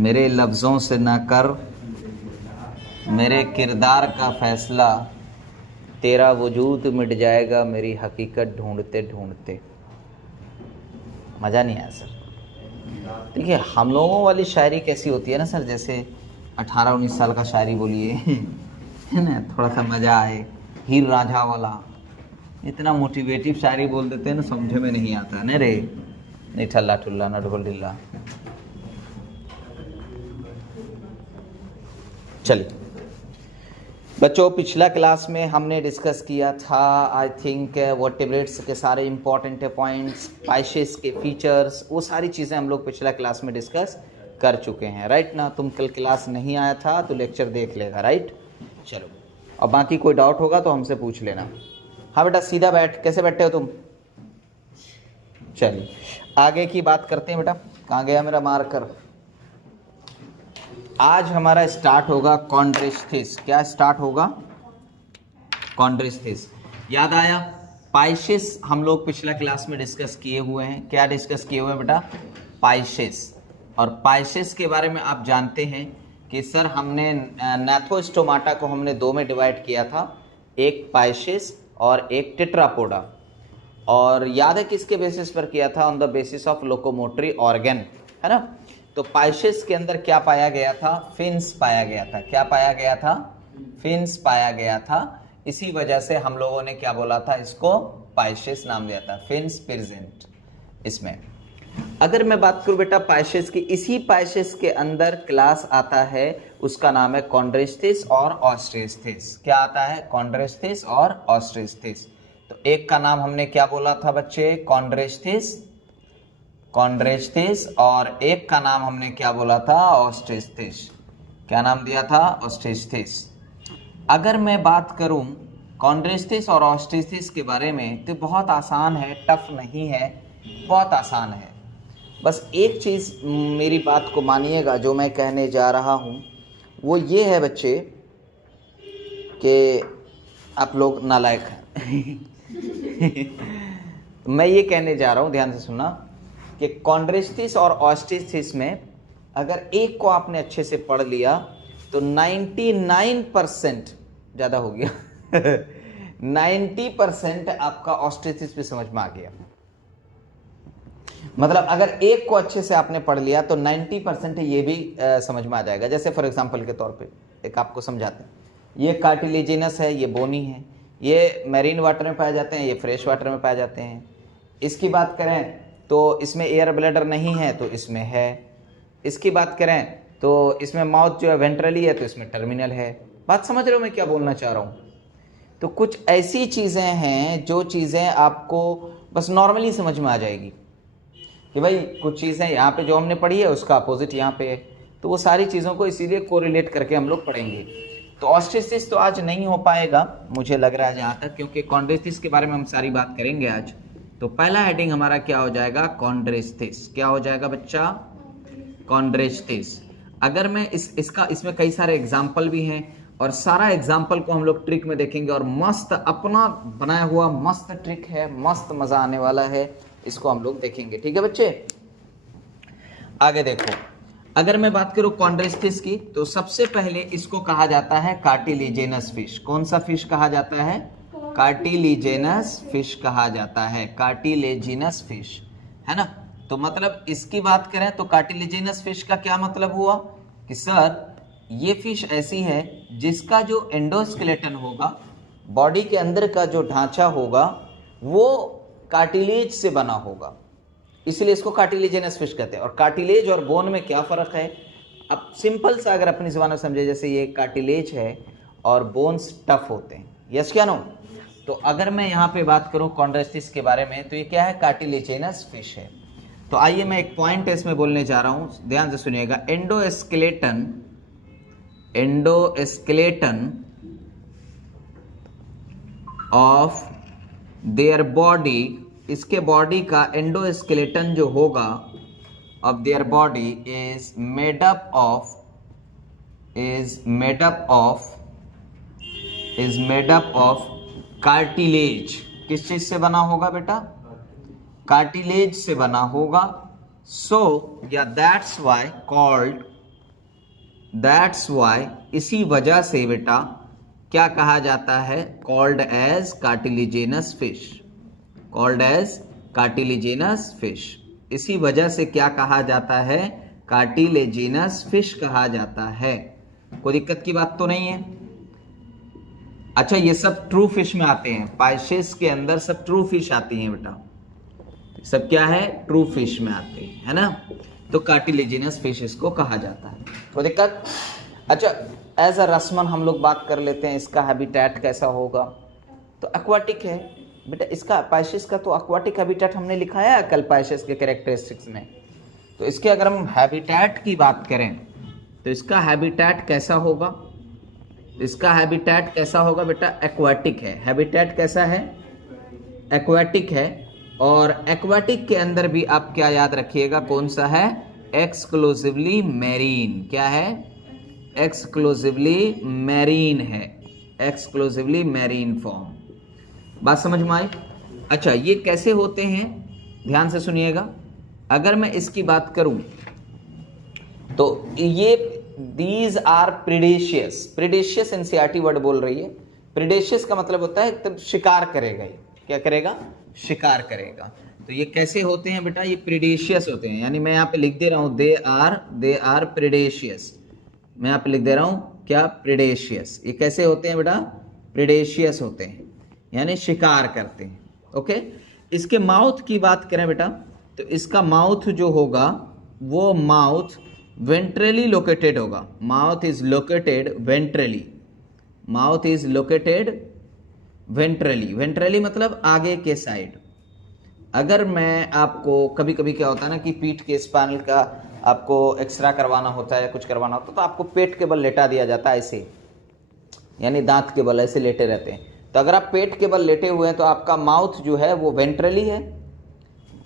मेरे लफ्ज़ों से ना कर मेरे किरदार का फैसला, तेरा वजूद मिट जाएगा मेरी हकीकत ढूंढते ढूंढते। मज़ा नहीं आया सर? देखिए हम लोगों वाली शायरी कैसी होती है ना सर, जैसे 18-19 साल का शायरी बोलिए है ना, थोड़ा सा मज़ा आए। हीर रांझा वाला इतना मोटिवेटिव शायरी बोल देते हैं ना, समझे में नहीं आता न रे, नहीं ठल्ला ठुल्ला न ढोल ढिल्ला। चलिए बच्चों, पिछला क्लास में हमने डिस्कस किया था आई थिंक वर्टेब्रेट्स के सारे इंपॉर्टेंट पॉइंट्स, स्पाइसेस के फीचर्स, वो सारी चीज़ें हम लोग पिछला क्लास में डिस्कस कर चुके हैं, राइट ना। तुम कल क्लास नहीं आया था तो लेक्चर देख लेगा, राइट। चलो, और बाकी कोई डाउट होगा तो हमसे पूछ लेना। हाँ बेटा सीधा बैठ, कैसे बैठे हो तुम? चलिए आगे की बात करते हैं। बेटा कहाँ गया मेरा मार्कर? आज हमारा स्टार्ट होगा कॉन्ड्रिस्थिस। क्या स्टार्ट होगा? कॉन्ड्रिस्थिस। याद आया? पाइसेस हम लोग पिछला क्लास में डिस्कस किए हुए हैं। क्या डिस्कस किए हुए हैं बेटा? पाइसेस। और पाइसेस के बारे में आप जानते हैं कि सर हमने नैथोस्टोमाटा को हमने दो में डिवाइड किया था, एक पाइसेस और एक टेट्रापोडा। और याद है किसके बेसिस पर किया था? On the basis of locomotory organ, है ना। तो पाइसेस के अंदर क्या पाया गया था? फिन्स पाया गया था। क्या पाया गया था? फिन्स पाया गया था। इसी वजह से हम लोगों ने क्या बोला था? इसको पाइसेस नाम दिया था, फिन्स प्रेजेंट इसमें। अगर मैं बात करूं बेटा पाइसेस की, इसी पाइसेस के अंदर क्लास आता है, उसका नाम है कॉन्ड्रिस्थिस और ऑस्ट्रिस्थिस। क्या आता है? कॉन्ड्रिस्थिस और ऑस्ट्रिस्थिस। तो एक का नाम हमने क्या बोला था बच्चे? कॉन्ड्रिस्थिस, कॉन्ड्रिस्थिस। और एक का नाम हमने क्या बोला था? ऑस्ट्रिस्थिस। क्या नाम दिया था? ऑस्ट्रिस्थिस। अगर मैं बात करूं कॉन्ड्रिस्थिस और ऑस्ट्रिस्थिस के बारे में तो बहुत आसान है, टफ नहीं है, बहुत आसान है। बस एक चीज़ मेरी बात को मानिएगा, जो मैं कहने जा रहा हूं वो ये है बच्चे कि आप लोग नालायक हैं। मैं ये कहने जा रहा हूं, ध्यान से सुनना, कि कॉन्ड्रिस्थिस और ऑस्ट्रिस्थिस में अगर एक को आपने अच्छे से पढ़ लिया तो 99% ज़्यादा हो गया 90% आपका ऑस्ट्रिस्थिस भी समझ में आ गया। मतलब अगर एक को अच्छे से आपने पढ़ लिया तो 90% ये भी समझ में आ जाएगा। जैसे फॉर एग्जांपल के तौर पे एक आपको समझाते हैं, ये कार्टिलेजिनस है, ये बोनी है, ये मैरीन वाटर में पाए जाते हैं, ये फ्रेश वाटर में पाए जाते हैं। इसकी बात करें तो इसमें एयर ब्लैडर नहीं है तो इसमें है। इसकी बात करें तो इसमें माउथ जो है वेंट्रली है तो इसमें टर्मिनल है। बात समझ रहे हो मैं क्या बोलना चाह रहा हूँ? तो कुछ ऐसी चीज़ें हैं जो चीज़ें आपको बस नॉर्मली समझ में आ जाएगी कि भाई कुछ चीज़ें यहाँ पे जो हमने पढ़ी है उसका अपोजिट यहाँ पे है, तो वो सारी चीज़ों को इसीलिए कोरिलेट करके हम लोग पढ़ेंगे। तो ऑस्ट्रिस्थिस तो आज नहीं हो पाएगा मुझे लग रहा है जहाँ तक, क्योंकि कॉन्ड्रिस्थिस के बारे में हम सारी बात करेंगे आज। तो पहला हेडिंग हमारा क्या हो जाएगा? कॉन्ड्रिस्थिस। क्या हो जाएगा बच्चा? कॉन्ड्रिस्थिस। अगर मैं इसमें कई सारे एग्जाम्पल भी हैं और सारा एग्जाम्पल को हम लोग ट्रिक में देखेंगे, और मस्त अपना बनाया हुआ मस्त ट्रिक है, मस्त मजा आने वाला है, इसको हम लोग देखेंगे। ठीक है बच्चे, आगे देखो। अगर मैं बात करूं कॉन्ड्रिस्थिस की तो सबसे पहले इसको कहा जाता है कार्टिलेजिनस फिश। कौन सा फिश कहा जाता है? कार्टिलेजिनस फिश कहा जाता है, कार्टिलेजिनस फिश, है ना। तो मतलब इसकी बात करें तो कार्टिलेजिनस फिश का क्या मतलब हुआ कि सर ये फिश ऐसी है जिसका जो एंडोस्केलेटन होगा, बॉडी के अंदर का जो ढांचा होगा वो कार्टिलेज से बना होगा, इसलिए इसको कार्टिलेजिनस फिश कहते हैं। और कार्टिलेज और बोन में क्या फ़र्क है? अब सिंपल सा अगर अपनी ज़ुबान में समझे, जैसे ये कार्टिलेज है और बोन्स टफ होते हैं, यस क्या नो। तो अगर मैं यहाँ पे बात करूँ कॉन्ड्रिस्थिस के बारे में तो ये क्या है? कार्टिलेजिनस फिश है। तो आइए मैं एक पॉइंट इसमें बोलने जा रहा हूँ, ध्यान से सुनिएगा। एंडोस्केलेटन ऑफ देयर बॉडी, इसके बॉडी का एंडोस्केलेटन जो होगा of their body is made up of cartilage. किस चीज से बना होगा बेटा? कार्टिलेज से बना होगा। सो या that's why called that's why, इसी वजह से बेटा क्या कहा जाता है, called as cartilaginous fish, called as cartilaginous fish. इसी वजह से क्या कहा जाता है, कार्टिलेजिनस फिश कहा जाता है। कोई दिक्कत की बात तो नहीं है। अच्छा, ये सब ट्रू फिश में आते हैं, पाइशेस के अंदर सब ट्रू फिश आती हैं बेटा, सब क्या है, ट्रू फिश में आते हैं, है ना। तो कार्टिलेजिनस फिश इसको कहा जाता है। कोई दिक्कत? अच्छा, एज अ रस्मन हम लोग बात कर लेते हैं इसका हैबिटेट कैसा होगा। तो एक्वाटिक है बेटा, इसका पाइशेस का तो एक्वाटिक हैबिटेट हमने लिखाया है कल पाइशेस के कैरेक्टरिस्टिक्स में। तो इसके अगर हम हैबिटेट की बात करें तो इसका हैबिटेट कैसा होगा, इसका हैबिटेट कैसा होगा बेटा, एक्वाटिक है। हैबिटेट कैसा है, एक्वाटिक है। और एक्वाटिक के अंदर भी आप क्या याद रखिएगा, कौन सा है, एक्सक्लूसिवली मैरीन। क्या है, एक्सक्लूसिवली मैरीन है, एक्सक्लूसिवली मैरीन फॉर्म। बात समझ में आई? अच्छा, ये कैसे होते हैं, ध्यान से सुनिएगा। अगर मैं इसकी बात करूं तो ये दीज आर प्रीडेशियस, प्रीडेशियस एनसीईआरटी वर्ड बोल रही है। प्रीडेशियस का मतलब होता है एकदम शिकार करेगा, ये क्या करेगा, शिकार करेगा। तो ये कैसे होते हैं बेटा, ये प्रीडेशियस होते हैं। यानी मैं यहाँ पे लिख दे रहा हूं दे आर प्रीडेशियस, मैं यहाँ पे लिख दे रहा हूं क्या, प्रीडेशियस। ये कैसे होते हैं बेटा, प्रीडेशियस होते हैं, यानी शिकार करते हैं। ओके, इसके माउथ की बात करें बेटा तो इसका माउथ जो होगा वो माउथ वेंट्रली लोकेटेड होगा। Mouth is located ventrally, mouth is located ventrally, ventrally मतलब आगे के साइड। अगर मैं आपको कभी कभी क्या होता है ना कि पीठ के स्पाइनल का आपको एक्सरा करवाना होता है, कुछ करवाना होता है, तो आपको पेट के बल लेटा दिया जाता है ऐसे, यानी दांत के बल ऐसे लेटे रहते हैं। तो अगर आप पेट के बल लेटे हुए हैं तो आपका माउथ जो है वो वेंट्रली है,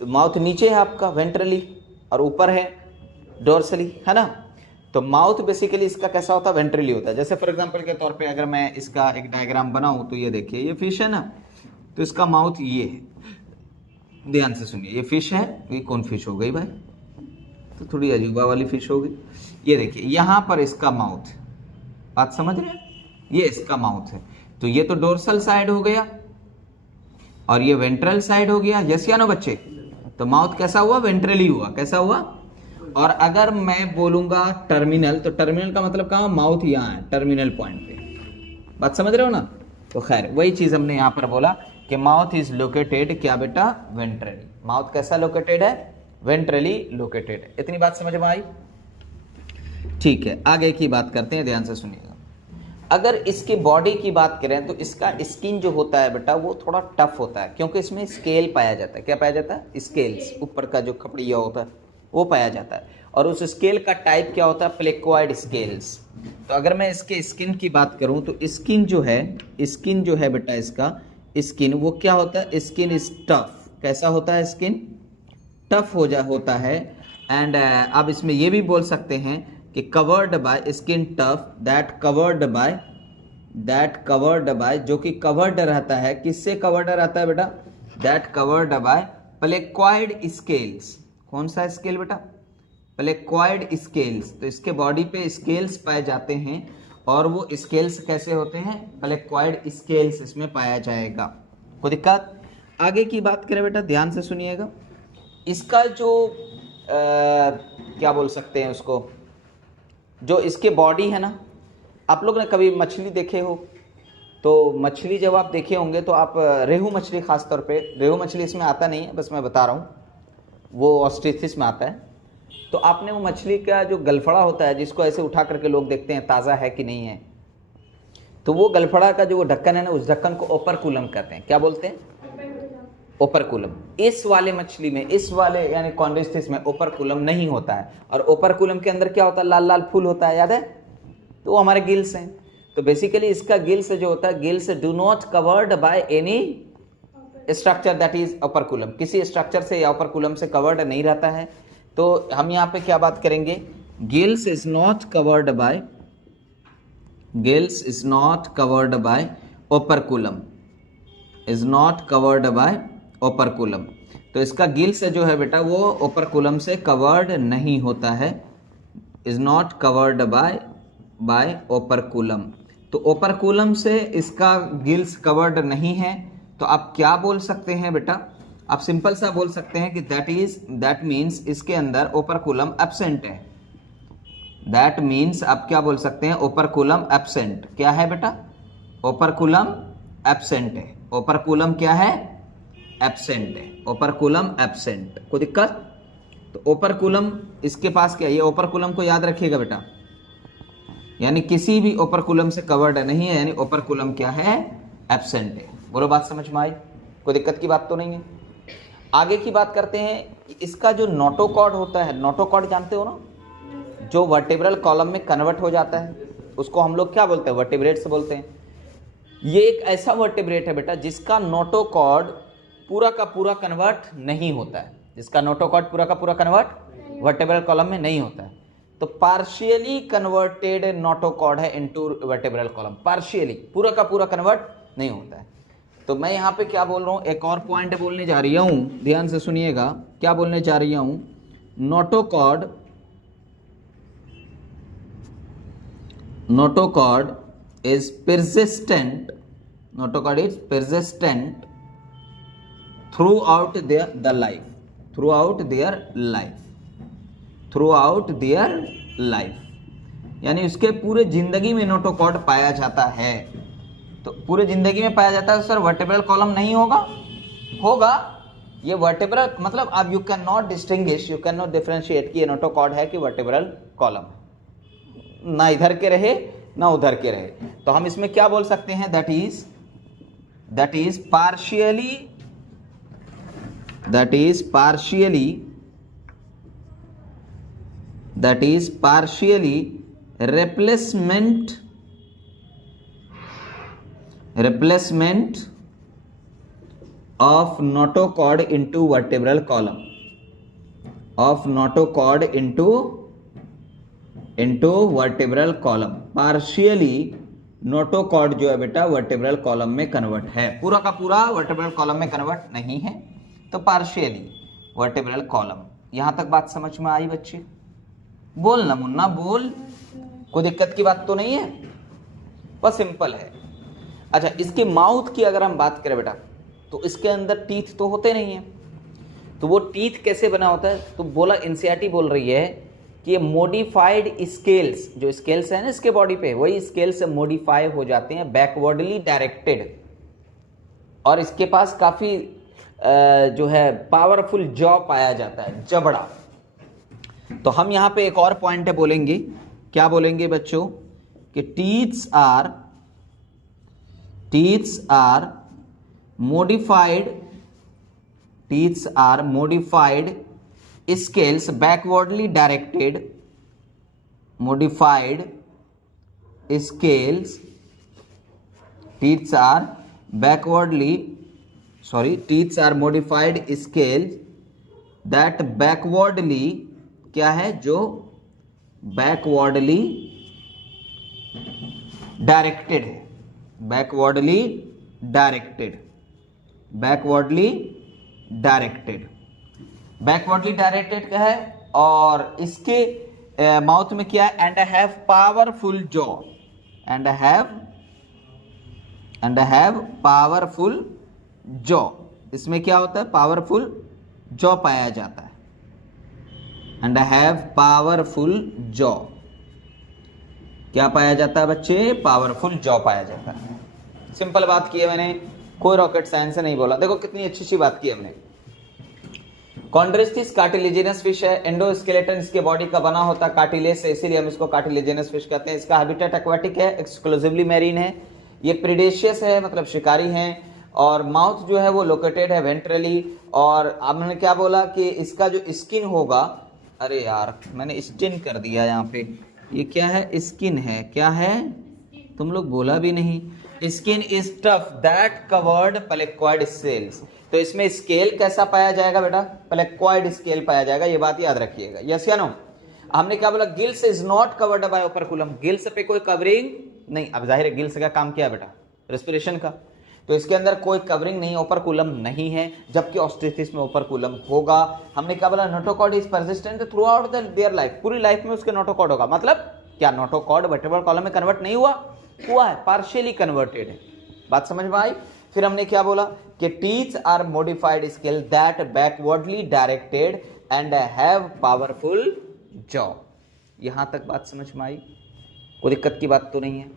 तो माउथ नीचे है आपका वेंट्रली और ऊपर है डोर्सली, है ना। तो माउथ बेसिकली इसका कैसा होता है, वेंट्रली होता है। जैसे फॉर एग्जांपल के तौर पे अगर मैं इसका एक डायग्राम बनाऊं तो ये देखिए, ये फिश है ना, तो इसका माउथ ये है। ध्यान से सुनिए, ये फिश है, ये कौन फिश हो गई भाई, तो थोड़ी अजूबा वाली फिश हो गई। ये देखिए यहां पर इसका माउथ, बात समझ रहे हैं, ये इसका माउथ है। तो ये तो डोर्सल साइड हो गया और ये वेंट्रल साइड हो गया, यस या नो बच्चे। तो माउथ कैसा हुआ, वेंट्रली हुआ, कैसा हुआ। और अगर मैं बोलूंगा टर्मिनल, तो टर्मिनल का मतलब कहाँ, माउथ यहाँ है टर्मिनल पॉइंट पे, बात समझ रहे हो ना। तो खैर वही चीज हमने यहाँ पर बोला कि माउथ इज लोकेटेड क्या बेटा, वेंट्रली। माउथ कैसा लोकेटेड है, वेंट्रली लोकेटेड है। इतनी बात समझ में आई? ठीक है, आगे की बात करते हैं, ध्यान से सुनिएगा। अगर इसकी बॉडी की बात करें तो इसका स्किन जो होता है बेटा वो थोड़ा टफ होता है, क्योंकि इसमें स्केल पाया जाता है। क्या पाया जाता है, स्केल्स, ऊपर का जो खपड़िया होता है वो पाया जाता है। और उस स्केल का टाइप क्या होता है, प्लेक्वाइड स्केल्स। तो अगर मैं इसके स्किन की बात करूं तो स्किन जो है बेटा, इसका स्किन वो क्या होता है, स्किन इज टफ। कैसा होता है, स्किन टफ होता है। एंड अब इसमें ये भी बोल सकते हैं कि covered by skin tough, that covered by, जो कि कवर्ड रहता है, किससे कवर्ड रहता है बेटा, that covered by placoid scales. कौन सा स्केल बेटा, प्लेक्वाइड स्केल्स। तो इसके बॉडी पे स्केल्स पाए जाते हैं और वो स्केल्स कैसे होते हैं, प्लेक्वाइड स्केल्स इसमें पाया जाएगा। कोई दिक्कत? आगे की बात करें बेटा, ध्यान से सुनिएगा। इसका जो क्या बोल सकते हैं उसको, जो इसके बॉडी है ना, आप लोग ने कभी मछली देखे हो तो मछली जब आप देखे होंगे तो आप रेहू मछली, खास तौर पे रेहू मछली इसमें आता नहीं है, बस मैं बता रहा हूँ, वो ऑस्ट्रिथिस में आता है। तो आपने वो मछली का जो गलफड़ा होता है, जिसको ऐसे उठा करके लोग देखते हैं ताज़ा है कि नहीं है, तो वो गलफड़ा का जो वो ढक्कन है ना, उस ढक्कन को ओपरकुलम कहते हैं। क्या बोलते हैं, ओपरकुलम। इस वाले मछली में, इस वाले यानी कॉन्ड्रिस्थिस में ओपरकुलम नहीं होता है। और ओपरकुलम के अंदर क्या होता है, लाल लाल फूल होता है, याद है, तो वो हमारे गिल्स हैं। तो बेसिकली इसका गिल्स जो होता है, gills do not covered by any structure that is operculum, किसी स्ट्रक्चर से या ओपरकुलम से कवर्ड नहीं रहता है। तो हम यहाँ पे क्या बात करेंगे, gills is not covered bye, gills is not covered bye operculum, is not covered bye operculum. तो इसका गिल्स जो है बेटा वो ओपरकुलम से कवर्ड नहीं होता है, is not covered by by operculum. तो ओपरकुलम से इसका गिल्स कवर्ड नहीं है, तो आप क्या बोल सकते हैं बेटा? आप सिंपल सा बोल सकते हैं कि दैट मीन्स इसके अंदर ओपरकुलम एब्सेंट है। दैट मीन्स आप क्या बोल सकते हैं? Operculum absent. क्या है बेटा? ओपरकुलम एब्सेंट है। ओपरकुलम क्या है? एब्सेंट है। Operculum absent. कोई दिक्कत? तो ओपरकुलम इसके पास क्या है? ये ओपरकुलम को याद रखिएगा बेटा, यानी किसी भी ओपरकुलम से कवर्ड नहीं है, यानी ओपरकुलम क्या है? एब्सेंट है। बोलो बात समझ में आई? कोई दिक्कत की बात तो नहीं है। आगे की बात करते हैं। इसका जो नोटोकॉर्ड होता है, नोटोकॉर्ड जानते हो ना, जो वर्टेब्रल कॉलम में कन्वर्ट हो जाता है, उसको हम लोग क्या बोलते हैं? वर्टेब्रेट्स बोलते हैं। ये एक ऐसा वर्टेब्रेट है बेटा जिसका नोटोकॉर्ड पूरा का पूरा कन्वर्ट नहीं होता है। जिसका नोटोकॉर्ड पूरा का पूरा कन्वर्ट वर्टेब्रल कॉलम में नहीं होता है। तो पार्शियली कन्वर्टेड नोटोकॉर्ड है इनटू वर्टेब्रल कॉलम। पार्शियली, पूरा का पूरा कन्वर्ट नहीं होता है। तो मैं यहाँ पे क्या बोल रहा हूँ? एक और पॉइंट बोलने जा रही हूँ, ध्यान से सुनिएगा। क्या बोलने जा रही हूँ? Notochord is persistent throughout their life, यानी उसके पूरे जिंदगी में नोटोकॉर्ड पाया जाता है। तो पूरे जिंदगी में पाया जाता है। सर वर्टेब्रल कॉलम नहीं होगा। ये वर्टेब्रल मतलब आप यू कैन नॉट डिफरेंशिएट कि ये नोटोकॉर्ड है कि वर्टेब्रल कॉलम, ना इधर के रहे ना उधर के रहे। तो हम इसमें क्या बोल सकते हैं? That is partially replacement of notochord into vertebral column, into vertebral column. Partially notochord जो है बेटा वर्टेब्रल कॉलम में कन्वर्ट है, पूरा का पूरा वर्टेब्रल कॉलम में कन्वर्ट नहीं है। तो पार्शियली वर्टेब्रल कॉलम। यहां तक बात समझ में आई बच्चे? बोल ना मुन्ना बोल, कोई दिक्कत की बात तो नहीं है, बस सिंपल है। अच्छा, इसके माउथ की अगर हम बात करें बेटा, तो इसके अंदर टीथ तो होते नहीं है। तो वो टीथ कैसे बना होता है? तो बोला एनसीईआरटी बोल रही है कि ये मॉडिफाइड स्केल्स, जो स्केल्स है ना इसके बॉडी पे, वही स्केल्स मॉडिफाई हो जाते हैं, बैकवर्डली डायरेक्टेड। और इसके पास काफी जो है पावरफुल जॉ पाया जाता है, जबड़ा। तो हम यहां पे एक और पॉइंट बोलेंगे। क्या बोलेंगे बच्चों? कि teeths are modified scales backwardly directed, teeth are modified scales that backwardly, क्या है? जो backwardly directed है, backwardly डायरेक्टेड क्या है? और इसके माउथ में क्या है? And have powerful jaw. इसमें क्या होता है? पावरफुल जॉ पाया जाता है। And have powerful jaw. क्या पाया जाता है बच्चे? पावरफुल जॉ पाया जाता है। सिंपल बात की है मैंने, कोई रॉकेट साइंस से नहीं बोला। देखो कितनी अच्छी सी बात की हमने। कॉन्ड्रिस्थिस कार्टिलेजिनस फिश है। एंडोस्केलेटन इसके बॉडी का बना होता है कार्टिलेज से, इसीलिए हम इसको कार्टिलेजिनस फिश कहते हैं। इसका हैबिटेट एक्वाटिक है, एक्सक्लूसिवली मैरीन है। ये प्रीडेशियस है, मतलब शिकारी हैं। और माउथ जो है वो लोकेटेड है वेंट्रली। और हमने क्या बोला कि इसका जो स्किन होगा, अरे यार मैंने स्टिन कर दिया यहाँ पे, ये क्या है? स्किन है। क्या है? तुम लोग बोला भी नहीं। Skin is tough that covered placoid cells. तो इसमें स्केल कैसा पाया जाएगा बेटा? प्लेक्वाइड स्केल पाया जाएगा, ये बात याद रखिएगा। यस या नो? हमने क्या बोला? Gills is not covered bye operculum. Gills पे कोई कवरिंग नहीं। अब जाहिर है गिल्स का काम क्या है बेटा? रेस्पिरेशन का। तो इसके अंदर कोई कवरिंग नहीं, ओपरकुलम नहीं है, जबकि ऑस्ट्रिचिस में ओपरकुलम होगा। हमने क्या बोला? Notochord is persistent through out their life. पूरी लाइफ में उसके नोटोकॉर्ड होगा, मतलब क्या नोटोकॉर्ड वर्टेब्रल कॉलम में कन्वर्ट नहीं हुआ? हुआ है, पार्शियली कन्वर्टेड है। बात समझ में आई? फिर हमने क्या बोला कि teeth are modified scale that backwardly directed and have powerful jaw. यहां तक बात समझ में आई? कोई दिक्कत की बात तो नहीं है।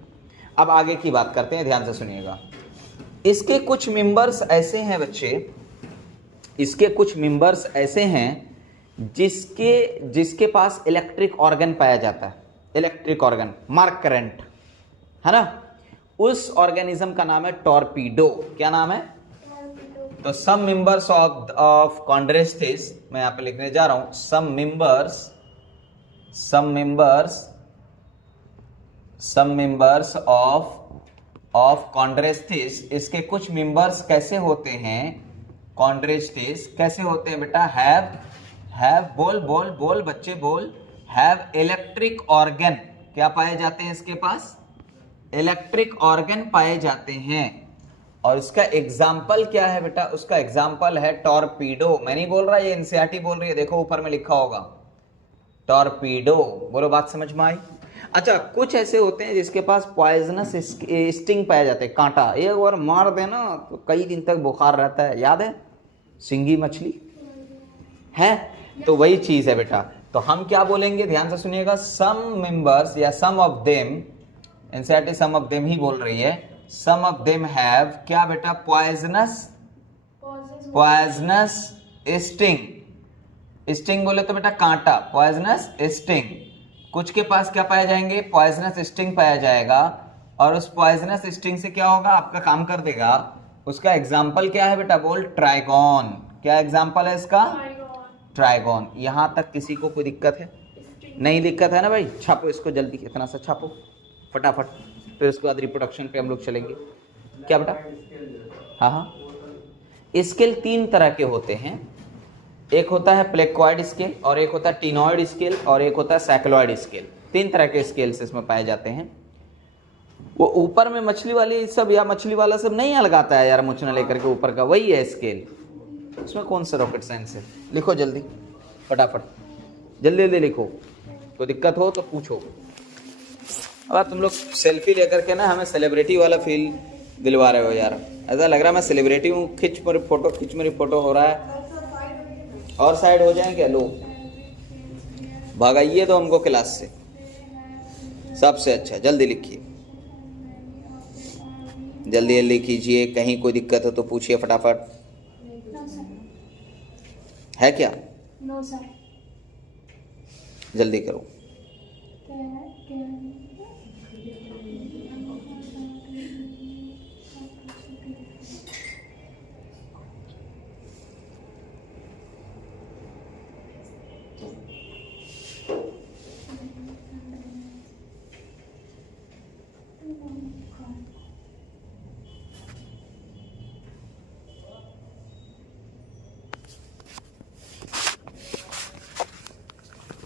अब आगे की बात करते हैं, ध्यान से सुनिएगा। इसके कुछ मेंबर्स ऐसे हैं बच्चे, इसके कुछ मेंबर्स ऐसे हैं जिसके पास इलेक्ट्रिक ऑर्गन पाया जाता है। इलेक्ट्रिक ऑर्गन, मार्क करंट, है ना? उस ऑर्गेनिज्म का नाम है टॉर्पीडो। क्या नाम है? तो सम मेंबर्स ऑफ कॉन्ड्रेस्थिस, मैं यहां पे लिखने जा रहा हूं, सम मेंबर्स ऑफ कॉन्ड्रेस्थिस। इसके कुछ मेंबर्स कैसे होते हैं? कॉन्ड्रेस्थिस कैसे होते हैं बेटा? हैव बोल बच्चे बोल, हैव इलेक्ट्रिक ऑर्गन। क्या पाए जाते हैं इसके पास? इलेक्ट्रिक ऑर्गन पाए जाते हैं। और उसका एग्जाम्पल क्या है बेटा? उसका एग्जाम्पल है टॉर्पीडो। मैं नहीं बोल रहा, ये एनसीईआरटी बोल रही है, देखो ऊपर में लिखा होगा टॉर्पीडो। बोलो बात समझ में आई? अच्छा, कुछ ऐसे होते हैं जिसके पास पॉइजनस स्टिंग पाया जाता है, कांटा। एक बार मार देना तो कई दिन तक बुखार रहता है, याद है? सिंगी मछली है, तो वही चीज है बेटा। तो हम क्या बोलेंगे, ध्यान से सुनिएगा, सम मेंबर्स या some of them, NCERT some of them ही बोल रही है, सम ऑफ देम हैव क्या बेटा? पॉइजनस स्टिंग बोले तो बेटा कांटा, पॉइजनस स्टिंग। कुछ के पास क्या पाए जाएंगे? पॉइजनस स्टिंग पाया जाएगा। और उस पॉइजनस स्टिंग से क्या होगा? आपका काम कर देगा। उसका एग्जाम्पल क्या है बेटा? बोल ट्राइगॉन। क्या एग्जाम्पल है इसका? ट्राइगॉन। यहां तक किसी को कोई दिक्कत है? नहीं दिक्कत है ना भाई? छापो इसको जल्दी, इतना सा छापो फटाफट, फिर उसके बाद रिप्रोडक्शन पे हम लोग चलेंगे। क्या बेटा? हाँ, स्केल 3 तरह के होते हैं। एक होता है प्लेक्वाइड स्केल, और एक होता है टीनॉइड स्केल, और एक होता है सैक्लॉइड स्केल। 3 तरह के स्केल्स इसमें पाए जाते हैं। वो ऊपर में मछली वाली सब या मछली वाला सब नहीं अलगाता है यार, मुचना लेकर के ऊपर का, वही है स्केल। उसमें कौन सा रॉकेट साइंस है? लिखो जल्दी फटाफट, जल्दी लिखो। कोई दिक्कत हो तो पूछो। अब तुम लोग सेल्फी लेकर के ना हमें सेलिब्रिटी वाला फील दिलवा रहे हो यार। ऐसा लग रहा है मैं सेलिब्रिटी हूँ, खींच मेरी फोटो हो रहा है। और साइड हो जाए क्या? लो भगाइए तो हमको क्लास से, सबसे अच्छा। जल्दी लिखिए, जल्दी कीजिए। कहीं कोई दिक्कत हो तो पूछिए फटाफट। है क्या? No sir. जल्दी करो।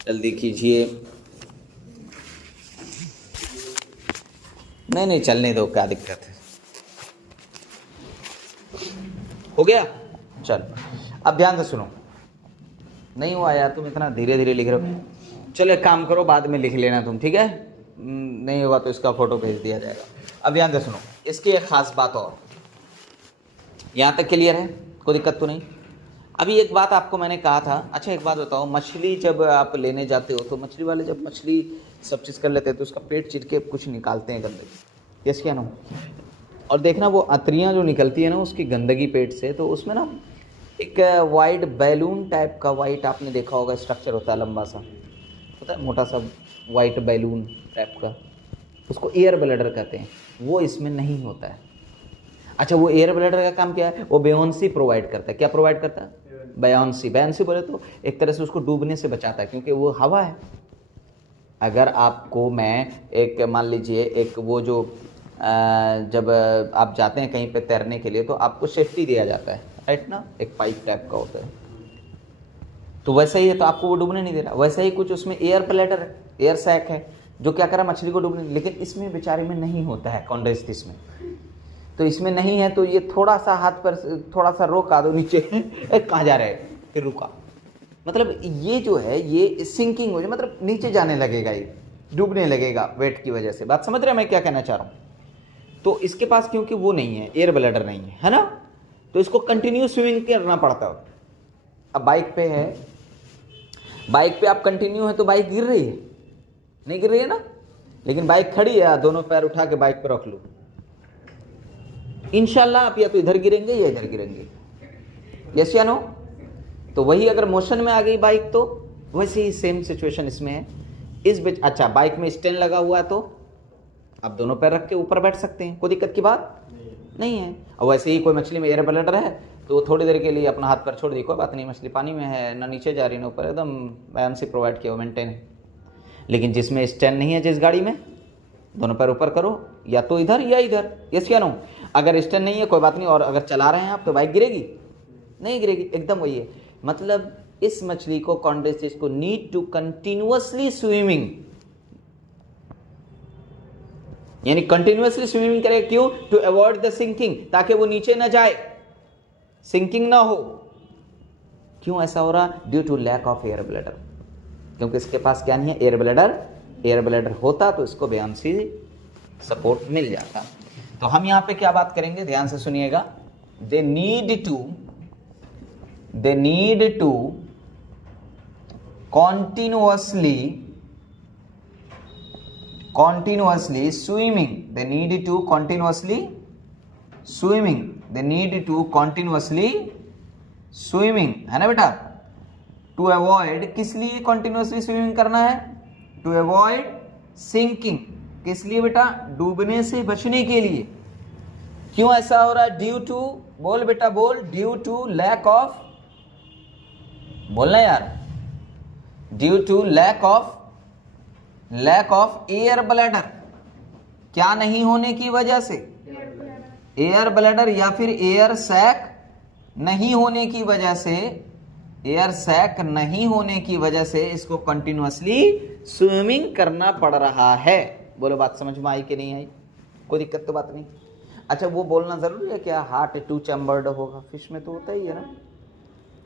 जल्दी कीजिए। नहीं चलने दो, क्या दिक्कत है? हो गया? चल अब ध्यान से सुनो। नहीं हुआ यार, तुम इतना धीरे धीरे लिख रहे हो। चलो एक काम करो, बाद में लिख लेना तुम, ठीक है? नहीं होगा तो इसका फोटो भेज दिया जाएगा। अब ध्यान से सुनो, इसकी एक खास बात और, यहाँ तक क्लियर है? कोई दिक्कत तो नहीं? अभी एक बात आपको मैंने कहा था। अच्छा एक बात बताओ, मछली जब आप लेने जाते हो तो मछली वाले जब मछली सब चीज़ कर लेते हैं तो उसका पेट चीर के कुछ निकालते हैं गंदगी, यस क्या ना? और देखना वो अतरियाँ जो निकलती है ना उसकी गंदगी पेट से, तो उसमें ना एक वाइट बैलून टाइप का, वाइट आपने देखा होगा स्ट्रक्चर होता है, लंबा सा होता है, मोटा सा वाइट बैलून टाइप का, उसको एयर ब्लैडर कहते हैं। वो इसमें नहीं होता है। अच्छा, वो एयर ब्लैडर का काम क्या है? वो बेयोंसी प्रोवाइड करता है। क्या प्रोवाइड करता है? बेयोंसी बोले तो एक तरह से उसको डूबने से बचाता है, क्योंकि वो हवा है। अगर आपको मैं एक मान लीजिए एक वो जो जब आप जाते हैं कहीं पे तैरने के लिए तो आपको सेफ्टी दिया जाता है, राइट ना? एक पाइप टाइप का होता है, तो वैसा ही है, तो आपको वो डूबने नहीं दे रहा। वैसा ही कुछ उसमें एयर ब्लैडर है, एयर सैक है, जो क्या कर रहा है? मछली को डूबने। लेकिन इसमें बेचारे में नहीं होता है, कॉन्ड्रेस्थिस में तो इसमें नहीं है। तो ये थोड़ा सा हाथ पर थोड़ा सा रोका दो नीचे कहाँ जा रहे हैं? फिर रुका, मतलब ये जो है ये सिंकिंग हो जाए, मतलब नीचे जाने लगेगा ये, डूबने लगेगा वेट की वजह से। बात समझ रहे हैं मैं क्या कहना चाह रहा हूँ? तो इसके पास क्योंकि वो नहीं है, एयर ब्लैडर नहीं है, है ना, तो इसको कंटिन्यू स्विमिंग करना पड़ता है। अब बाइक पे है, बाइक पे आप कंटिन्यू है तो बाइक गिर रही है, नहीं गिर रही है ना, लेकिन बाइक खड़ी है, दोनों पैर उठा के बाइक पे रख लो, इंशाल्लाह आप या तो इधर गिरेंगे या इधर गिरेंगे, यस या नो। तो वही अगर मोशन में आ गई बाइक तो वैसे ही सेम सिचुएशन इसमें है। इस बीच अच्छा बाइक में स्टैंड लगा हुआ है तो आप दोनों पैर रख के ऊपर बैठ सकते हैं, कोई दिक्कत की बात नहीं है। और वैसे ही कोई मछली में एयर ब्लैडर है तो थोड़ी देर के लिए अपना हाथ पर छोड़ दी, कोई बात नहीं, मछली पानी में है ना, नीचे जा रही है ना ऊपर, एकदम आराम से प्रोवाइड किया, मेंटेन है। लेकिन जिसमें स्टैंड नहीं है, जिस गाड़ी में, दोनों पैर ऊपर करो, या तो इधर या इधर, यस या नो। अगर स्टैंड नहीं है कोई बात नहीं, और अगर चला रहे हैं आप तो बाइक गिरेगी, नहीं गिरेगी, एकदम वही है। मतलब इस मछली को कॉन्ड्रेसिस को नीड टू कंटिन्यूअसली स्विमिंग, यानी कंटिन्यूअसली स्विमिंग करे, क्यों? टू अवॉइड द सिंकिंग, ताकि वो नीचे ना जाए, सिंकिंग ना हो। क्यों ऐसा हो रहा? Due to lack of air bladder, क्योंकि इसके पास क्या नहीं है, एयर ब्लैडर। एयर ब्लैडर होता तो इसको बेयांसी सपोर्ट मिल जाता। तो हम यहां पे क्या बात करेंगे, ध्यान से सुनिएगा। They need to continuously swimming, they need to continuously swimming, है ना बेटा। टू अवॉइड, किस लिए कंटिन्यूअसली स्विमिंग करना है? टू अवॉइड सिंकिंग, किस लिए बेटा? डूबने से बचने के लिए। क्यों ऐसा हो रहा है? ड्यू टू, बोल बेटा बोल, ड्यू टू लैक ऑफ, बोलना यार, due to lack of air bladder. क्या नहीं होने की वजह से? एयर ब्लैडर, या फिर एयर सैक नहीं होने की वजह से, एयर सैक नहीं होने की वजह से इसको कंटिन्यूअसली स्विमिंग करना पड़ रहा है। बोलो बात समझ में आई कि नहीं आई? कोई दिक्कत तो बात नहीं। अच्छा वो बोलना जरूरी है क्या हार्ट टू चैम्बर्ड होगा? फिश में तो होता ही है ना,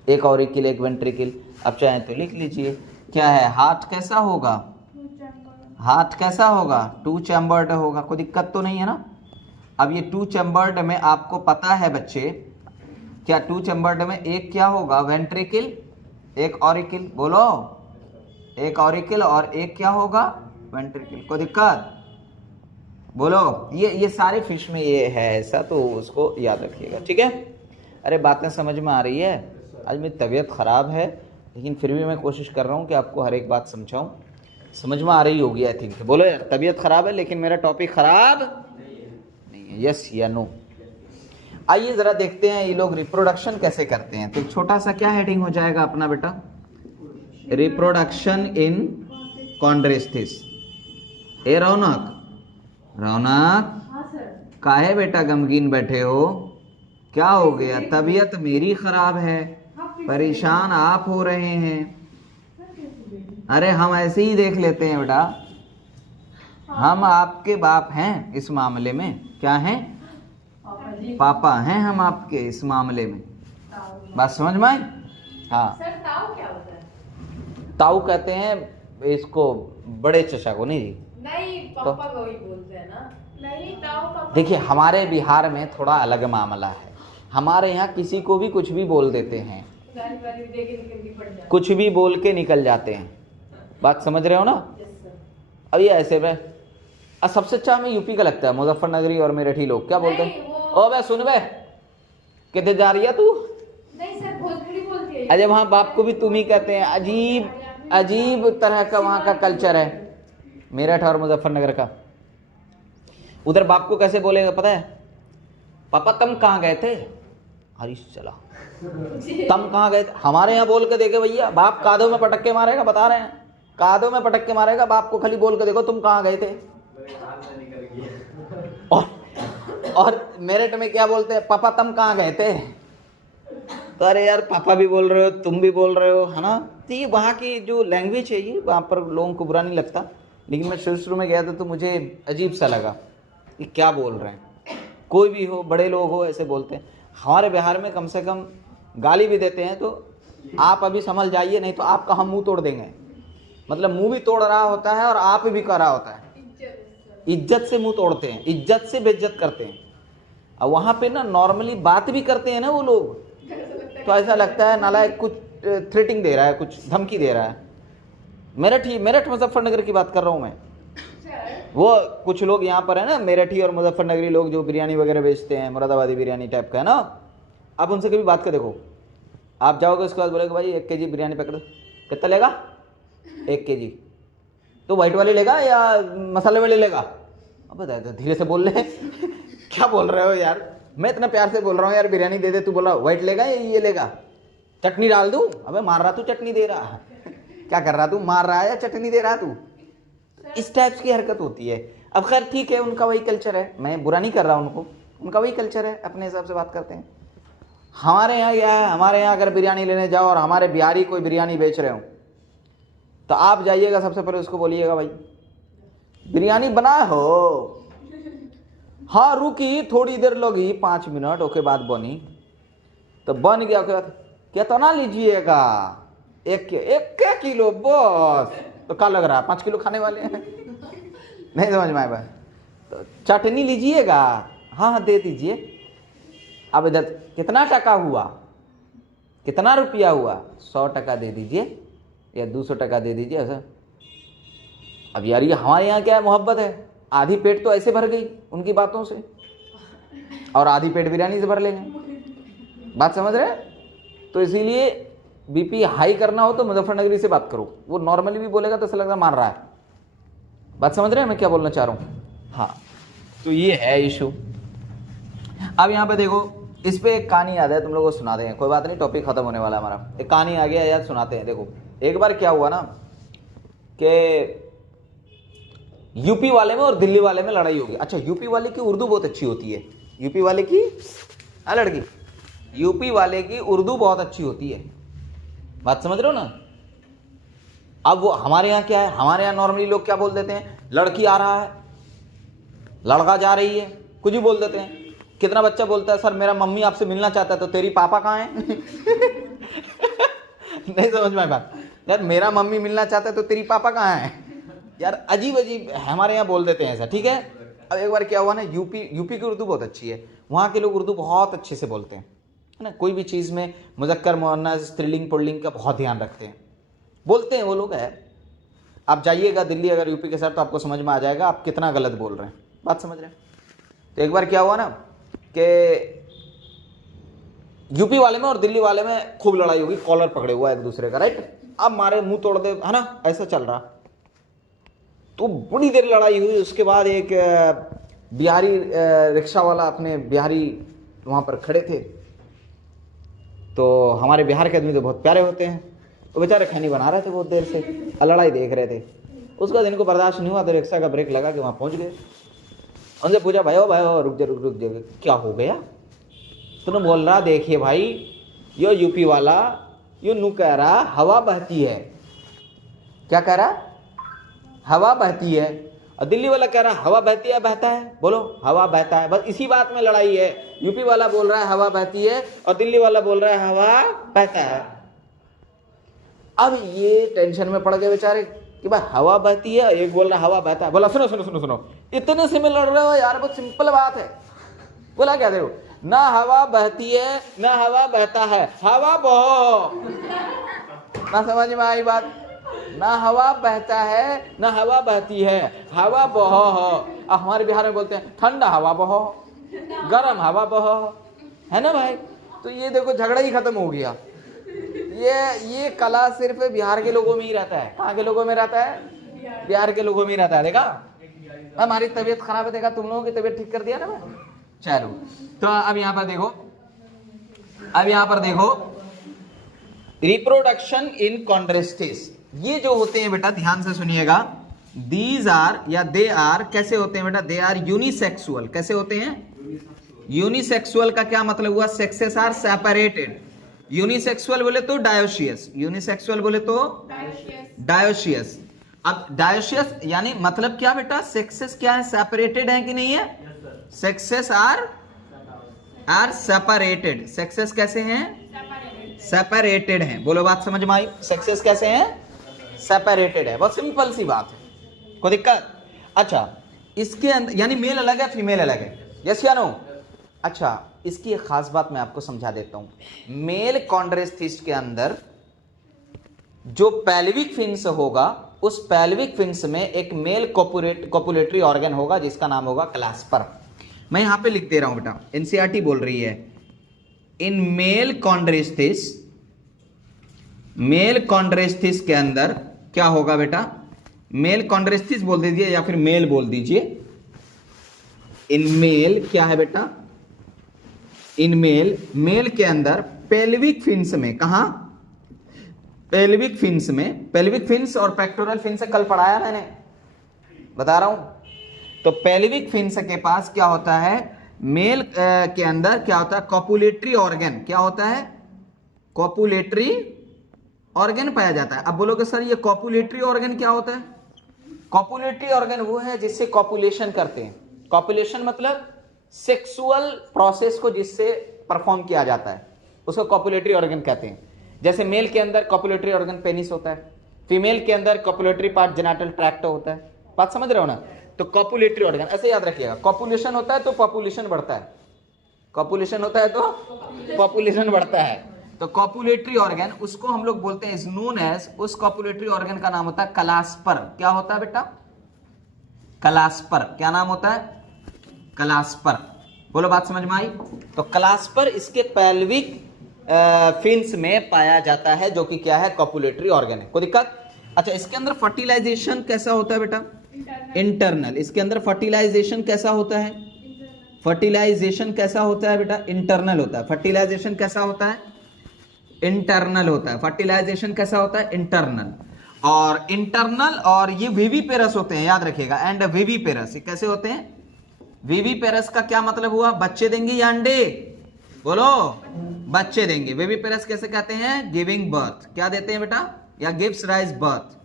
एक ऑरिकल एक वेंट्रिकल। अब चाहे तो लिख लीजिए क्या है, हार्ट कैसा होगा? हार्ट कैसा होगा? टू चैम्बर्ड होगा, कोई दिक्कत तो नहीं है ना। अब ये टू चैम्बर्ड में आपको पता है बच्चे, क्या टू चैम्बर्ड में एक क्या होगा? वेंट्रिकल, एक ऑरिकल, बोलो, एक ऑरिकल और एक क्या होगा? वेंट्रिकल। कोई दिक्कत? बोलो। ये सारे फिश में ये है ऐसा, तो उसको याद रखिएगा, ठीक है। अरे बातें समझ में आ रही है? आज मेरी तबीयत ख़राब है, लेकिन फिर भी मैं कोशिश कर रहा हूँ कि आपको हर एक बात समझाऊँ। समझ में आ रही होगी आई थिंक। बोलो यार, तबीयत ख़राब है लेकिन मेरा टॉपिक ख़राब नहीं है, यस या नो। आइए ज़रा देखते हैं ये लोग रिप्रोडक्शन कैसे करते हैं। तो एक छोटा सा क्या हेडिंग हो जाएगा अपना बेटा? Reproduction in कॉन्ड्रेस्थिस। ए रौनक, रौनक काहे बेटा गमगीन बैठे हो? क्या हो गया? तबीयत मेरी खराब है, परेशान आप हो रहे हैं। अरे हम ऐसे ही देख लेते हैं बेटा, हम आपके बाप हैं इस मामले में। क्या हैं? पापा हैं हम आपके इस मामले में। बात समझ में आई? हाँ। सर ताऊ क्या होता है? ताऊ कहते हैं इसको बड़े चचा को। नहीं जी, नहीं पापा को ही बोलते हैं ना। नहीं ताऊ पापा। देखिए हमारे बिहार में थोड़ा अलग मामला है। हमारे यहाँ किसी को भी कुछ भी बोल देते हैं, कुछ भी बोल के निकल जाते हैं। बात समझ रहे हो ना? अब ये ऐसे में सबसे अच्छा हमें यूपी का लगता है, मुजफ्फरनगरी और मेरठी लोग क्या बोलते हैं? ओ बे सुन बे, किधर जा रही है तू? नहीं सर भोजपुरी बोलती है। अजय वहाँ बाप को भी तुम ही कहते हैं। अजीब अजीब तरह का वहाँ का कल्चर है मेरठ और मुजफ्फरनगर का। उधर बाप को कैसे बोलेगा पता है? पापा तुम कहाँ गए थे? हरीश चला। तुम कहाँ गए थे? हमारे यहाँ बोल के देखे भैया, बाप कादों में पटक के मारेगा, बता रहे हैं, कादों में पटक के मारेगा। बाप को खाली बोल के देखो तुम कहाँ गए थे। और मेरठ में क्या बोलते हैं? पापा तुम कहाँ गए थे? तो अरे यार पापा भी बोल रहे हो, तुम भी बोल रहे हो, है ना। तो ये वहाँ की जो लैंग्वेज है, ये वहाँ पर लोगों को बुरा नहीं लगता, लेकिन मैं शुरू में गया था तो मुझे अजीब सा लगा कि क्या बोल रहे हैं। कोई भी हो, बड़े लोग हो, ऐसे बोलते हैं। हमारे बिहार में कम से कम गाली भी देते हैं तो आप अभी संभल जाइए, नहीं तो आपका हम मुंह तोड़ देंगे। मतलब मुंह भी तोड़ रहा होता है और आप भी कर रहा होता है। इज्जत से मुंह तोड़ते हैं, इज्जत से बेइज्जत करते हैं। और वहां पे ना नॉर्मली बात भी करते हैं ना वो लोग, तो ऐसा लगता है नालायक कुछ थ्रेटिंग दे रहा है, कुछ धमकी दे रहा है। मेरठ मुजफ्फरनगर की बात कर रहा हूं मैं। वो कुछ लोग यहाँ पर है ना, मेरठी और मुजफ्फरनगरी लोग जो बिरयानी वगैरह बेचते हैं, मुरादाबादी बिरयानी टाइप का है ना, आप उनसे कभी बात कर देखो। आप जाओगे उसके बाद बोलेगे भाई 1 kg बिरयानी पकड़ो, कितना लेगा? 1 kg। तो वाइट वाली लेगा या मसाले वाली लेगा? अब बता दो, धीरे से बोल रहे क्या बोल रहे हो यार? मैं इतना प्यार से बोल रहा हूँ यार, बिरयानी दे दे, तू बोल रहा व्हाइट लेगा या ये लेगा? चटनी डाल दूं? अबे मार रहा तू, चटनी दे रहा क्या कर रहा तू? मार रहा है या चटनी दे रहा तू? इस टाइप की हरकत होती है। अब खैर ठीक है, उनका वही कल्चर है, मैं बुरा नहीं कर रहा उनको, उनका वही कल्चर है, अपने हिसाब से बात करते हैं। हमारे यहाँ क्या है, हमारे यहाँ अगर बिरयानी लेने जाओ और हमारे बिहारी कोई बिरयानी बेच रहे हो तो आप जाइएगा, सबसे पहले उसको बोलिएगा भाई बिरयानी बना हो? हाँ रुकी, थोड़ी देर लगी, 5 मिनट, ओके बाद बनी। तो बन गया, ओके बाद कितना लीजिएगा? 1 किलो बस। तो क्या लग रहा है 5 किलो खाने वाले हैं? नहीं समझ में आया भाई। तो चटनी लीजिएगा? हाँ दे दीजिए। अब इधर कितना टका हुआ, कितना रुपया हुआ? 100 टका दे दीजिए या 200 टका दे दीजिए ऐसा। अब यार ये हमारे यहाँ क्या है, मोहब्बत है। आधी पेट तो ऐसे भर गई उनकी बातों से और आधी पेट बिरयानी से भर लेंगे। बात समझ रहे? तो इसीलिए बीपी हाई करना हो तो मुजफ्फरनगरी से बात करो, वो नॉर्मली भी बोलेगा तो ऐसा लगता मार रहा है। बात समझ रहे हैं मैं क्या बोलना चाह रहा हूँ? हाँ, तो ये है इशू। अब यहाँ पे देखो, इस पे एक कहानी याद है, तुम लोगों को सुनाते हैं, कोई बात नहीं, टॉपिक खत्म होने वाला है हमारा। एक कहानी आ गया याद, सुनाते हैं। देखो एक बार क्या हुआ ना कि यूपी वाले में और दिल्ली वाले में लड़ाई होगी। अच्छा, यूपी वाले की उर्दू बहुत अच्छी होती है, यूपी वाले की लड़की, यूपी वाले की उर्दू बहुत अच्छी होती है। बात समझ रहे हो ना? अब वो हमारे यहाँ क्या है, हमारे यहाँ नॉर्मली लोग क्या बोल देते हैं, लड़की आ रहा है, लड़का जा रही है, कुछ भी बोल देते हैं। कितना बच्चा बोलता है सर मेरा मम्मी आपसे मिलना चाहता है, तो तेरी पापा कहाँ है? नहीं समझ में बात यार, मेरा मम्मी मिलना चाहता है तो तेरी पापा कहाँ है? यार अजीब अजीब हमारे यहाँ बोल देते हैं ऐसा, ठीक है। अब एक बार क्या हुआ ना, यूपी की उर्दू बहुत अच्छी है, वहाँ के लोग उर्दू बहुत अच्छे से बोलते हैं, है ना। कोई भी चीज़ में मुज़क्कर मुअन्नस स्त्रीलिंग पुल्लिंग का बहुत ध्यान रखते हैं, बोलते हैं वो लोग है। आप जाइएगा दिल्ली अगर यूपी के साथ, तो आपको समझ में आ जाएगा आप कितना गलत बोल रहे हैं। बात समझ रहे हैं? तो एक बार क्या हुआ ना कि यूपी वाले में और दिल्ली वाले में खूब लड़ाई होगी, कॉलर पकड़े हुआ एक दूसरे का, राइट। अब मारे मुंह तोड़ दे, है ना, ऐसा चल रहा। तो बड़ी देर लड़ाई हुई। उसके बाद एक बिहारी रिक्शा वाला, अपने बिहारी वहाँ पर खड़े थे। तो हमारे बिहार के आदमी तो बहुत प्यारे होते हैं, तो बेचारे खैनी बना रहे थे बहुत देर से, लड़ाई देख रहे थे। उसके बाद इनको बर्दाश्त नहीं हुआ तो रिक्शा का ब्रेक लगा के वहाँ पहुँच गए। उनसे पूछा भाई रुक जा, क्या हो गया? तो बोल रहा देखिए भाई, यो यूपी वाला यो नू कह रहा हवा बहती है। क्या कह रहा? हवा बहती है। और दिल्ली वाला कह रहा हवा बहती है, बहता है, बोलो हवा बहता है। बस इसी बात में लड़ाई है। यूपी वाला बोल रहा है हवा बहती है और दिल्ली वाला बोल रहा है हवा बहता है। अब ये टेंशन में पड़ गए बेचारे कि भाई हवा बहती है, एक बोल रहा हवा बहता है। बोला सुनो सुनो सुनो सुनो, इतने से में लड़ रहे हो यार, बहुत सिंपल बात है। बोला क्या देखो, ना हवा बहती है ना हवा बहता है, हवा बहो। ना समझ में आई बात? ना हवा बहता है ना हवा बहती है, हवा बहो हो। हमारे बिहार में बोलते हैं ठंडा हवा बहो, गर्म हवा बहो, है ना भाई। तो ये देखो झगड़ा ही खत्म हो गया। ये कला सिर्फ बिहार के लोगों में ही रहता है। कहाँ के लोगों में रहता है? बिहार के लोगों में ही रहता है। देखा, हमारी तबीयत खराब है, देखा तुम लोगों की तबीयत ठीक कर दिया ना मैं। चलो, तो अब यहाँ पर देखो, रिप्रोडक्शन इन कॉन्ट्रेस्टेस, ये जो होते हैं बेटा ध्यान से सुनिएगा, दीज आर या दे आर कैसे होते हैं बेटा? They are unisexual. कैसे होते हैं? यूनिसेक्सुअल का क्या मतलब हुआ? Sexes are separated. यूनिसेक्सुअल बोले तो डायोशियस, यूनिसेक्सुअल बोले तो डायोशियस। अब डायोशियस यानी मतलब क्या बेटा? सेक्सेस क्या है? सेपरेटेड है कि नहीं है? Sexes are separated. सेक्सेस कैसे हैं? सेपरेटेड हैं। बोलो बात समझ में आई? सेक्सेस कैसे हैं? सेपरेटेड है, बहुत सिंपल सी बात है, कोई दिक्कत? अच्छा, इसके अंदर यानी मेल अलग है फीमेल अलग है, यस या नो? अच्छा, इसकी एक खास बात मैं आपको समझा देता हूं। मेल कॉन्ड्रेस्थिस्ट के अंदर जो पेल्विक फिन्स होगा, उस पेल्विक फिन्स में एक मेल कोपुलेटरी ऑर्गन होगा जिसका नाम होगा क्लैस्पर। मैं यहां पे लिख दे रहा हूं बेटा, एनसीईआरटी बोल रही है, इन मेल कॉन्ड्रेस्थिस के अंदर क्या होगा बेटा? मेल कॉन्ड्रेस्थिस बोल दीजिए या फिर मेल बोल दीजिए। इन मेल क्या है बेटा? इन मेल के अंदर पेल्विक फिन्स में, कहां? पेल्विक फिन्स में। पेल्विक फिन्स और पेक्टोरल फिन्स कल पढ़ाया मैंने, बता रहा हूं। तो पेल्विक फिन्स के पास क्या होता है? मेल के अंदर क्या होता है? Copulatory organ. क्या होता है? कॉपुलेटरी ऑर्गन पाया जाता है। अब बोलोगे सर ये कॉपुलेटरी ऑर्गन क्या होता है? कॉपुलेटरी ऑर्गन वो है जिससे कॉपुलेशन करते हैं। कॉपुलेशन मतलब सेक्सुअल प्रोसेस को जिससे परफॉर्म किया जाता है, उसको कॉपुलेटरी ऑर्गन कहते हैं। जैसे मेल के अंदर कॉपुलेटरी ऑर्गन पेनिस होता है, फीमेल के अंदर कॉपुलेटरी पार्ट जेनिटल ट्रैक्ट होता है। बात समझ रहे हो ना? तो कॉपुलेटरी ऑर्गन ऐसे याद रखिएगा। कॉपुलेशन होता है तो पॉपुलेशन बढ़ता है, कॉपुलेशन होता है तो पॉपुलेशन बढ़ता है। तो कॉपुलेटरी ऑर्गन उसको हम लोग बोलते हैं, इज नोन एज, उस कॉपुलेटरी ऑर्गन का नाम होता है क्लैस्पर। क्या होता है बेटा? क्लैस्पर। क्या नाम होता है? क्लैस्पर। बोलो बात समझ में आई? तो क्लैस्पर इसके पेल्विक फिन्स में पाया जाता है, जो कि क्या है? कॉपुलेटरी ऑर्गन है। कोई दिक्कत? अच्छा, इसके अंदर फर्टिलाइजेशन कैसा होता है बेटा? इंटरनल। इसके अंदर फर्टिलाइजेशन कैसा होता है? फर्टिलाइजेशन कैसा होता है बेटा? इंटरनल होता है। फर्टिलाइजेशन कैसा होता है? इंटरनल होता है। फर्टिलाइजेशन कैसा होता है? इंटरनल। और इंटरनल और ये विविपेरस होते हैं, याद रखिएगा। एंड विविपेरस, ये कैसे होते हैं? विविपेरस का क्या मतलब हुआ? बच्चे देंगे या अंडे? बोलो, बच्चे देंगे। विविपेरस कैसे कहते हैं? Giving birth. क्या देते हैं बेटा? या गिव्स राइज बर्थ,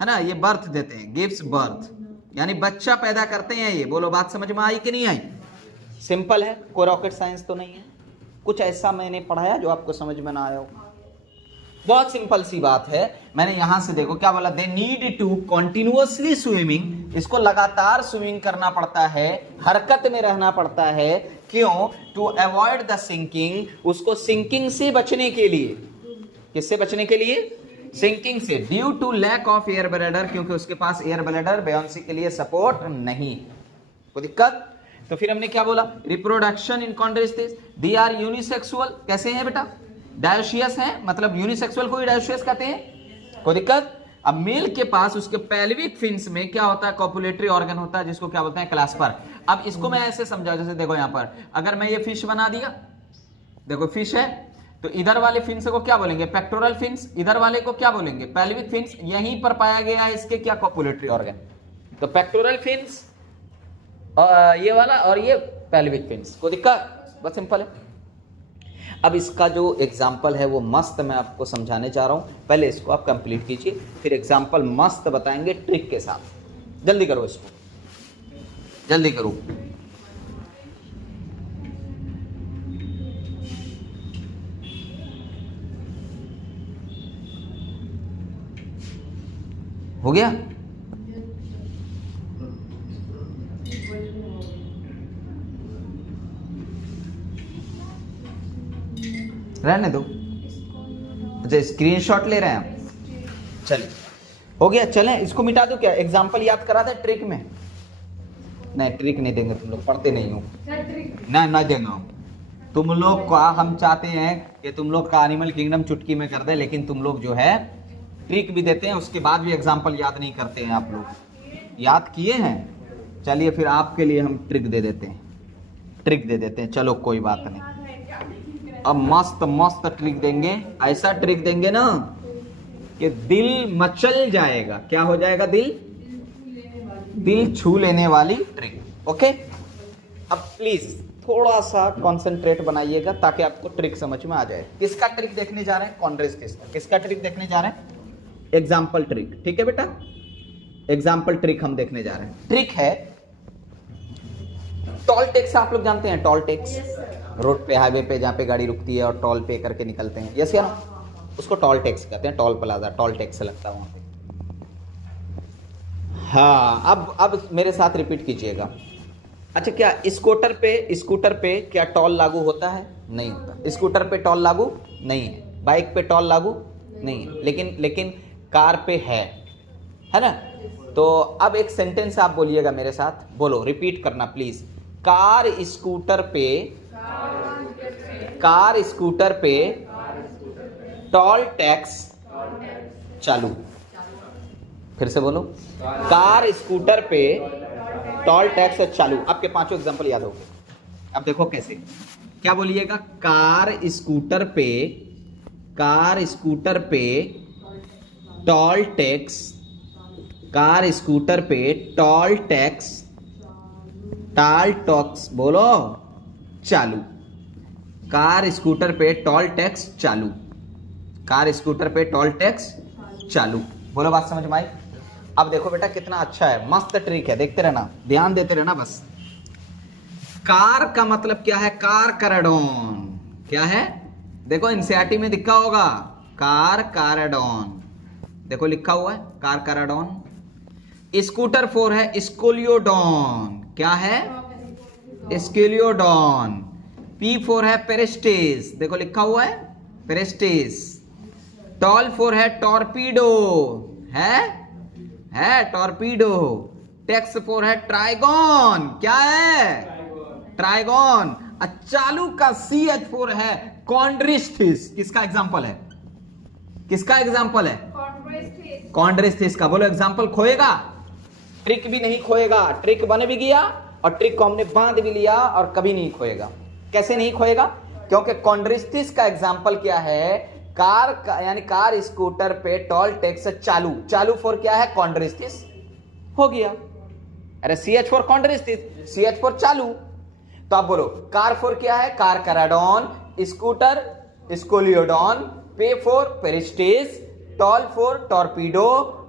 है ना? ये बर्थ देते हैं, गिव्स बर्थ, यानी बच्चा पैदा करते हैं ये। बोलो बात समझ में आई कि नहीं आई? सिंपल है, कोई रॉकेट साइंस तो नहीं है। कुछ ऐसा मैंने पढ़ाया जो आपको समझ में ना आया हो? बहुत सिंपल सी बात है। मैंने यहां से देखो क्या बोला, they need to continuously swimming, इसको लगातार स्विमिंग करना पड़ता है, हरकत में रहना पड़ता है। क्यों? टू अवॉइड द सिंकिंग, उसको सिंकिंग से बचने के लिए। किससे बचने के लिए? सिंकिंग से। Due to lack of air bladder, क्योंकि उसके पास एयर ब्लैडर बेयोंसी के लिए सपोर्ट नहीं। कोई दिक्कत? तो फिर हमने क्या बोला? Reproduction in chondrichthyes, they are unisexual. कैसे हैं बेटा? डायोशियस है, मतलब यूनिसेक्सुअल को ही डायोशियस कहते हैं। कोई दिक्कत? अब मेल के पास उसके पेल्विक फिन्स में क्या होता है? कॉपुलेटरी ऑर्गन होता है, जिसको क्या बोलते हैं? क्लैस्पर। अब इसको मैं ऐसे समझाऊं, जैसे देखो यहां पर अगर मैं ये फिश बना दिया, देखो फिश है, तो इधर वाले फिन्स को क्या बोलेंगे? Pectoral fins. इधर वाले को क्या बोलेंगे? Pelvic fins. यहीं पर पाया गया है इसके क्या? Copulatory organ. तो पेक्टोरल फिन्स ये वाला और ये पेल्विक फिन्स। कोई दिक्कत? बहुत सिंपल है। अब इसका जो एग्जाम्पल है वो मस्त मैं आपको समझाने जा रहा हूं। पहले इसको आप कंप्लीट कीजिए, फिर एग्जाम्पल मस्त बताएंगे ट्रिक के साथ। जल्दी करो, इसको जल्दी करो। हो गया? रहने दो। अच्छा, स्क्रीनशॉट ले रहे हैं आप? चलिए, हो गया। चलें, इसको मिटा दो क्या? एग्जाम्पल याद करा दे ट्रिक में? नहीं, ट्रिक नहीं देंगे, तुम लोग पढ़ते नहीं हो। नहीं देंगे तुम लोग को। हम चाहते हैं कि तुम लोग का एनिमल किंगडम चुटकी में कर दे, लेकिन तुम लोग जो है ट्रिक भी देते हैं, उसके बाद भी एग्जाम्पल याद नहीं करते हैं। आप लोग याद किए हैं? चलिए फिर आपके लिए हम ट्रिक दे देते हैं, चलो कोई बात नहीं। अब मस्त मस्त ट्रिक देंगे, ऐसा ट्रिक देंगे ना कि दिल मचल जाएगा। क्या हो जाएगा? दिल छू लेने वाली ट्रिक। ओके, अब प्लीज थोड़ा सा कंसंट्रेट बनाइएगा ताकि आपको ट्रिक समझ में आ जाए। किसका ट्रिक देखने जा रहे हैं? कॉन्ड्रेस्थिस का। किसका ट्रिक देखने जा रहे हैं? Example trick. ठीक है बेटा, एग्जाम्पल ट्रिक हम देखने जा रहे हैं। ट्रिक है टोल टैक्स। आप लोग जानते हैं टोल टैक्स? रोड पे, हाईवे पे जहाँ पे गाड़ी रुकती है और टोल पे करके निकलते हैं, यस या नो? उसको टोल टैक्स कहते हैं। टोल प्लाजा, टोल टैक्स लगता है वहाँ पे। हाँ, अब मेरे साथ रिपीट कीजिएगा। अच्छा, क्या स्कूटर पे क्या टोल लागू होता है? नहीं होता। स्कूटर पे टोल लागू नहीं है, बाइक पे टोल लागू नहीं है, लेकिन कार पे है ना? तो अब एक सेंटेंस आप बोलिएगा मेरे साथ, बोलो, रिपीट करना प्लीज। कार स्कूटर पे टोल टैक्स चालू। फिर से बोलो, कार स्कूटर पे टोल टैक्स चालू। आपके पांचों एग्जांपल याद हो गए। अब देखो कैसे, क्या बोलिएगा? कार स्कूटर पे टोल टैक्स बोलो चालू। कार स्कूटर पे टोल टैक्स चालू। बोलो, बात समझ में आई? अब देखो बेटा कितना अच्छा है, मस्त ट्रिक है, देखते रहना, ध्यान देते रहना बस। कार का मतलब क्या है? कार कराडोन। क्या है? देखो एनसीईआरटी में दिखा होगा, कार कराडोन, देखो लिखा हुआ है कार कराडोन। स्कूटर 4 है स्कोलियोडॉन। क्या है? स्कोलियोडॉन। P4 है पेरिस्टिस, देखो लिखा हुआ है पेरिस्टिस। टॉल 4 है टॉर्पीडो, है टॉर्पीडो। टेक्स 4 है ट्राइगॉन। क्या है? ट्राइगॉन। चालू का CH4 है कॉन्ड्रिस्थिस। किसका एग्जांपल है? कॉन्ड्रिस्थिस का। बोलो एग्जांपल खोएगा? ट्रिक भी नहीं खोएगा, ट्रिक बन भी गया और ट्रिक को हमने बांध भी लिया और कभी नहीं खोएगा। कैसे नहीं खोएगा? क्योंकि कॉन्ड्रिस्थिस का एग्जांपल क्या है? कार स्कूटर पे टोल टैक्स चालू फॉर क्या है? कॉन्ड्रिस्थिस हो गया। अरे CH4 कॉन्ड्रिस्थिस, CH4 चालू। तो आप बोलो कार 4 क्या है? Car Carcharodon. Scooter Scoliodon. Pay 4 Pristis. Tall 4 torpedo.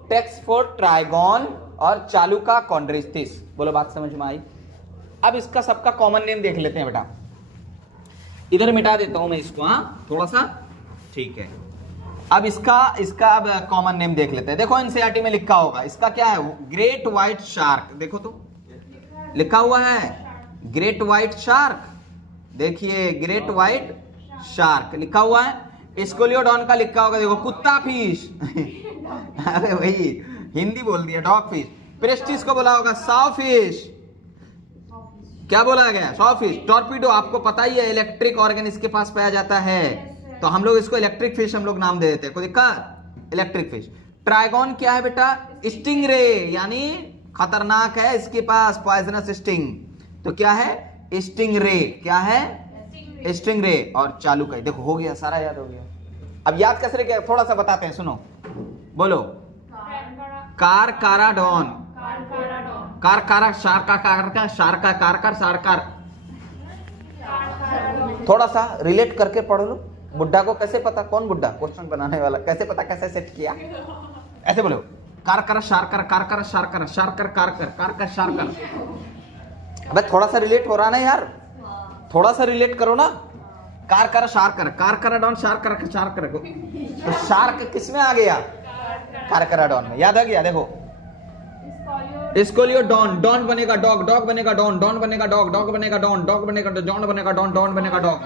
Tax 4 Trygon और चालू का कॉन्ड्रिस्थिस। बोलो, बात समझ में आई? अब इसका सबका कॉमन नेम देख लेते हैं बेटा। इधर मिटा देता हूं मैं इसको, हाँ थोड़ा सा, ठीक है। अब इसका अब कॉमन नेम देख लेते हैं। देखो एनसीईआरटी में लिखा होगा, इसका क्या है? Great white shark. देखो तो लिखा हुआ है ग्रेट व्हाइट शार्क। देखिए ग्रेट व्हाइट शार्क लिखा हुआ है। स्कोलियोडॉन का लिखा होगा, देखो कुत्ता फिश। अरे वही हिंदी बोल दिया, डॉग फिश। पेरिस्टिस को बोला होगा साव फिश। क्या बोला गया? साव फिश। टॉर्पीडो आपको पता ही है इलेक्ट्रिक ऑर्गन इसके पास पाया जाता है, तो हम लोग इसको इलेक्ट्रिक फिश हम लोग नाम दे देते हैं। कोई दिक्कत? Electric fish. ट्राइगॉन क्या है बेटा? स्टिंग रे, यानी खतरनाक है इसके पास पॉइजनस स्टिंग। तो क्या है? स्टिंग रे। क्या है? स्टिंग रे। और चालू का देखो हो गया, सारा याद हो गया। अब याद कैसे किया? थोड़ा सा बताते हैं, सुनो। बोलो कार काराडॉन। कार कारा शारकार। थोड़ा सा रिलेट करके पढ़ लो। बुड्ढा को कैसे पता? कौन बुड्ढा? क्वेश्चन बनाने वाला कैसे पता? कैसे सेट किया? ऐसे बोलो कार करा शारकर। अबे थोड़ा सा रिलेट हो रहा ना यार, थोड़ा सा रिलेट करो ना। कार करा शारकर, कार कराडॉन, शारकर। तो शार्क किस में आ गया? कार कराडॉन में। याद आ गया? देखो स्कोलियोडॉन, डॉन बनेगा डॉग, डॉग बनेगा डॉन, डॉन बनेगा डॉग, डॉग बनेगा डॉन, डॉग बनेगा जॉन बनेगा डॉन, डॉन बनेगा डॉग।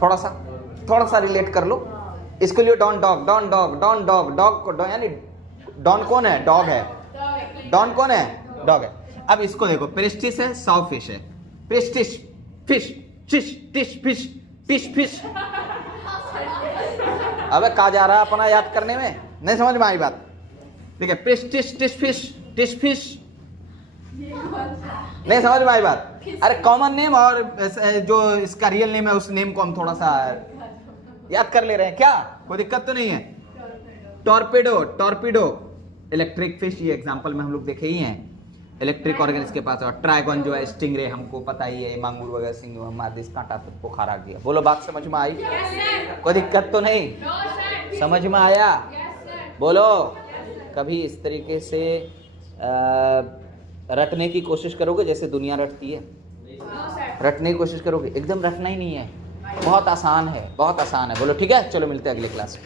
थोड़ा सा रिलेट कर लो। Scoliodon dog, don dog, don dog, dog को यानी डॉन कौन है? डॉग है। डॉन कौन है? डॉग है। अब इसको देखो, पेरिस्टिस है, साव फिश है। पेरिस्टिस फिश, फिश। अबे कहा जा रहा है अपना याद करने में? नहीं समझ में आई बात? ठीक है, पेरिस्टिस फिश। नहीं समझ में आई बात? अरे कॉमन नेम और जो इसका रियल नेम है उस नेम को हम थोड़ा सा याद कर ले रहे हैं, क्या कोई दिक्कत तो नहीं है? टॉर्पीडो इलेक्ट्रिक फिश, ये एग्जांपल में हम लोग देखे ही हैं। इलेक्ट्रिक ऑर्गन इसके पास। और ट्राइगॉन जो है स्टिंग रे, हमको पता ही है, मांगुर वगैरह सिंह मार दे, कांटा को खारा गया। बोलो बात समझ में आई? कोई दिक्कत तो नहीं? समझ में आया? बोलो कभी इस तरीके से रटने की कोशिश करोगे जैसे दुनिया रटती है? रटने की कोशिश करोगे? एकदम रटना ही नहीं है, बहुत आसान है, बहुत आसान है। बोलो ठीक है, चलो मिलते हैं अगले क्लास में।